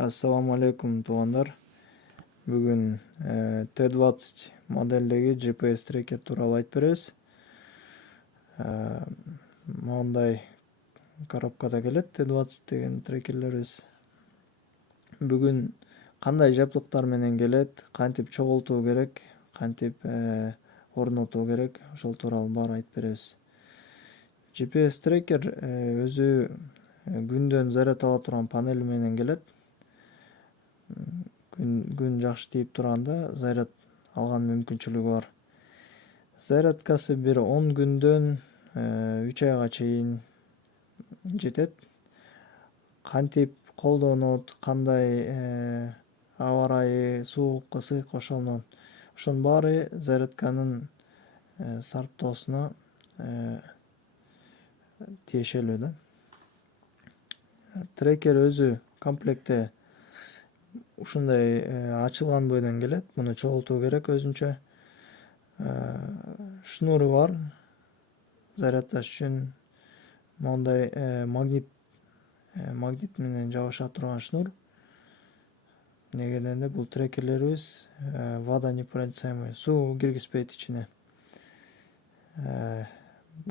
Assalamu alaikum туугандар. Бүгүн T20 модельдеги GPS трекер тууралуу айтып беребиз. Мондай коробкада келет T20 деген трекерлерибиз. Бүгүн кандай жабдыктар менен келет, кантип чогултуу керек, кантип орнотуу керек, ошол тууралуу баары айтып беребиз. GPS трекер өзү күндөн заряд ала турган панели менен келет. Күн жакшы тийип турганда заряд алган мүмкүнчүлүгү бар. Зарядкасы бир 10 күндөн 3 айга чейин жетет. Кантип колдонот, кандай аба ырайы, суук, ысык, ошонун баары зарядканын сарптоосуна тиешелүү да. Трекер өзү комплектте ушундай ачылган бойдон келет. Муну чогултуу керек өзүнчө. Шнуру бар зарядташ үчүн. Мондай магнит менен жабыша турган шнур. Эмнеге дегенде бул трекерлерибиз водонепроницаемый, суу киргизбейт ичине.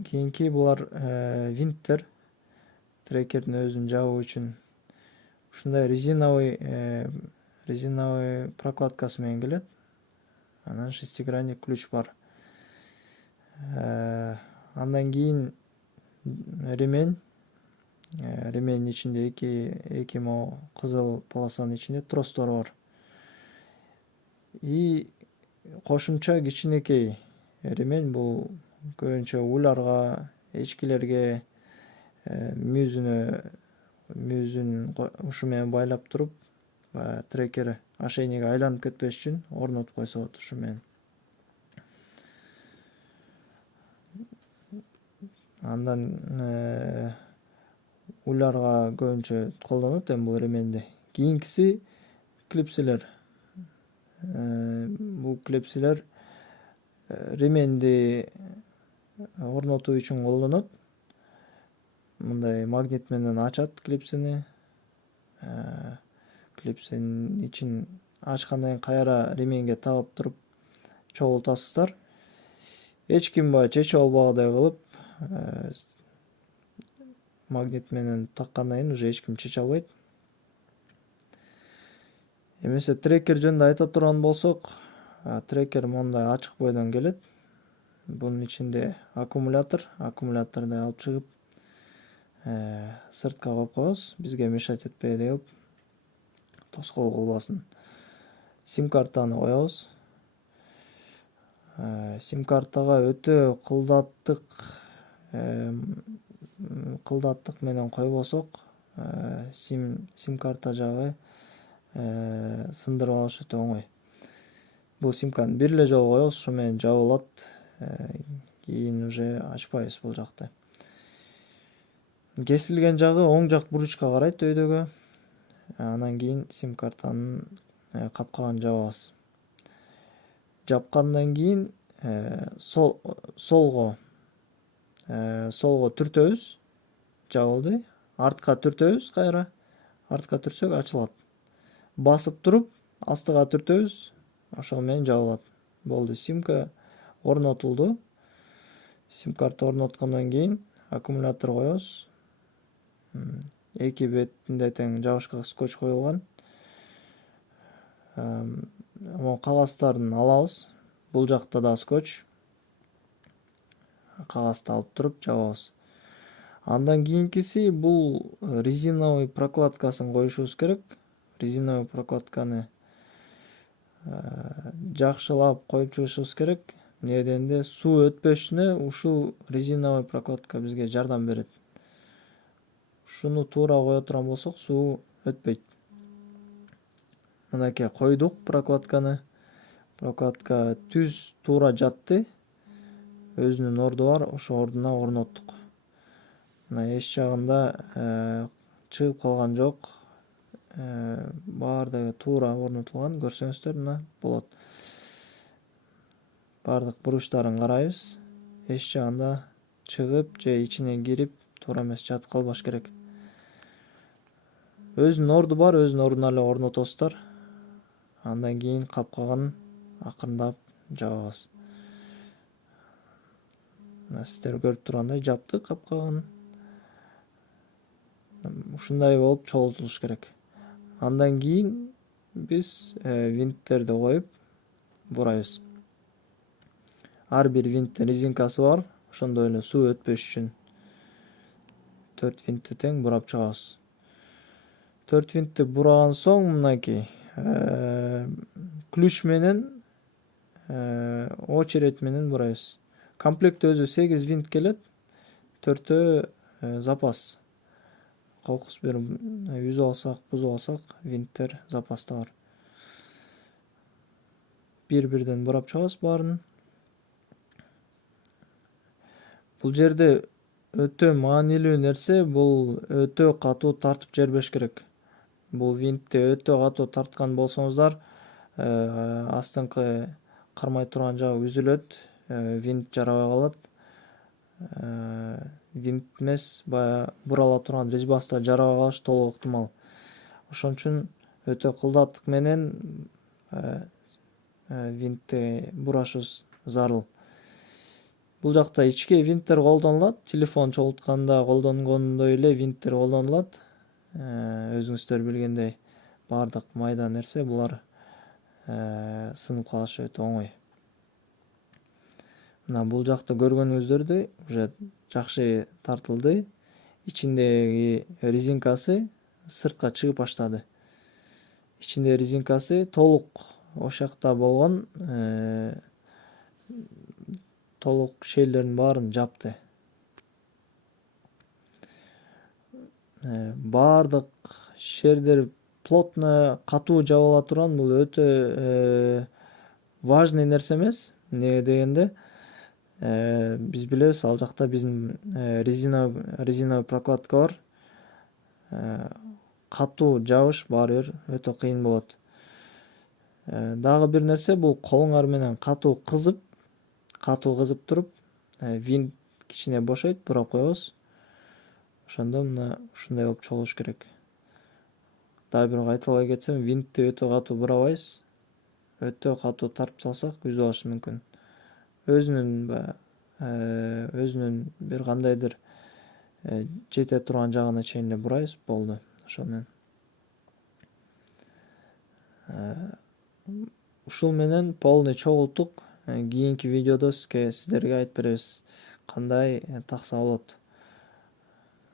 Кийинки булар винттер. Трекердин өзүн жабуу үчүн ушундай резиновый прокладкасы менен келет. Анан шестигранник ключ бар. Андан кийин ременин ичинде эки могу кызыл полосанын ичинде тростор бар. И кошумча кичинекей ремень, бул көбүнчө уйларга, эчкилерге мүйүзүн ушу менен байлап туруп, трекер ошейниги айланып кетпеш үчүн орнотуп койсо болот ушу менен. Андан уйларга көбүнчө колдонот эми бул ременди. Кийинкиси клипселер. Бул клипселер ременди орнотуу үчүн колдонот. Мындай магнит менен ачат клипсини. Клипсинин ичин ачкандан кийин кайра ременге табып туруп чогултасыздар. Эч ким чечип албагыдай кылып магнит менен таккандан кийин уже эч ким чече албайт. Эмесе трекер жөнүндө айта турган болсок, трекер мондай ачык бойдон келет. Бунун ичинде аккумуляторду алып чыгып сыртка коюп коебуз, бизге мешать этпейди кылып, тоскоол кылбасын. Сим-картаны коебуз. Сим-картага өтө кылдаттык менен койбосок, сим-карта жагы сындырып алыш өтө оңой. Бул симканы бир эле жолу коебуз, ошо менен жабылат. Кийин уже ачпайбыз бул жакты. Кесилген жагы оң жак буручка карайт өйдөгө. Анан кийин сим-картанын капкагын жабабыз. Жапкандан кийин солго түртөбүз. Жабылды. Артка түртөбүз кайра. Артка түрсөк ачылат. Басып туруп, астыга түртөбүз. Ошол менен жабылат. Болду, симка орнотулду. Сим-карта орноткондон кийин аккумулятор коебуз. Эки бетинде тең жабышкак скотч коюлган. Кагаздарын алабыз. Бул жакта да скотч. Кагазды алып туруп жабабыз. Андан кийинкиси бул резиновый прокладкасын коюшубуз керек. Резиновый прокладканы жакшылап коюп чыгышыбыз керек. Эмнеге дегенде суу өтпөшүнө ушул резиновый прокладка бизге жардам берет. Ушуну туура кое турган болсок, суу өтпөйт. Мынакей койдук прокладканы. Прокладка түз туура жатты. Өзүнүн орду бар, ошо ордуна орноттук. Мына эч жагында чыгып калган жок. Баардыгы туура орнотулган. Көрсөңүздөр, мына болот. Бардык буручтарын карайбыз. Эч жагында чыгып же ичине кирип туура эмес жатып калбаш керек. Өзүнүн орду бар, өзүнүн ордуна эле орнотосуздар. Андан кийин капкагын акырындап жабабыз. Мына сиздер көрүп тургандай жаптык капкагын. Ушундай болуп чогултулуш керек. Андан кийин биз винттерди коюп бурайбыз. Ар бир винттин резинкасы бар. Ошондой эле суу өтпөш үчүн 4 винтти тең бурап чыгабыз. 4 винтти бураган соң мынакей ключ менен очередь менен бурайбыз. Комплектте өзү 8 винт келет. 4 запас. Кокус бир үзүп алсак, бузуп алсак, винттер запаста бар. Бир-бирден бурап чыгабыз баарын. Бул жерде өтө маанилүү нерсе, бул өтө катуу тартып жибербеш керек. Бул винтти өтө катуу тарткан болсоңуздар, астыңкы кармай турган жагы үзүлөт, винт жарабай калат. Винт эмес, баягы бурала турган резьбасы да жарабай калышы толук ыктымал. Ошон үчүн өтө кылдаттык менен винтти бурашыбыз зарыл. Бул жакта ички винттер колдонулат. Телефон чогултканда колдонгондой эле винттер колдонулат. Өзүңүздөр билгендей, баардык майда нерсе булар сынып калышы өтө оңой. Мына бул жакта көргөнүңүздөрдөй уже жакшы тартылды. Ичиндеги резинкасы сыртка чыгып баштады. Ичиндеги резинкасы толук ошакта болгон толук шейлерин баарын жапты. Баардык шердер плотно, катуу жабыла турган. Бул өтө важный нерсе эмес. Эмнеге дегенде, биз билебиз, ал жакта биздин резиновый прокладка бар. Катуу жабыш баары бир өтө кыйын болот. Дагы бир нерсе, бул колуңар менен катуу кызып туруп, винт кичине бошойт, бурап коебуз. Ошондо мына ушундай болуп чогулуш керек. Дагы бир кайталай кетсем, винтти өтө катуу бурабайбыз. Өтө катуу тартып салсак, үзүп алышы мүмкүн. Өзүнүн бир кандайдыр жете турган жагына чейин эле бурайбыз, болду. Ошол менен. Ушул менен полный чогулттук. Кийинки видеодо сиздерге айтып беребиз, кандай такса болот.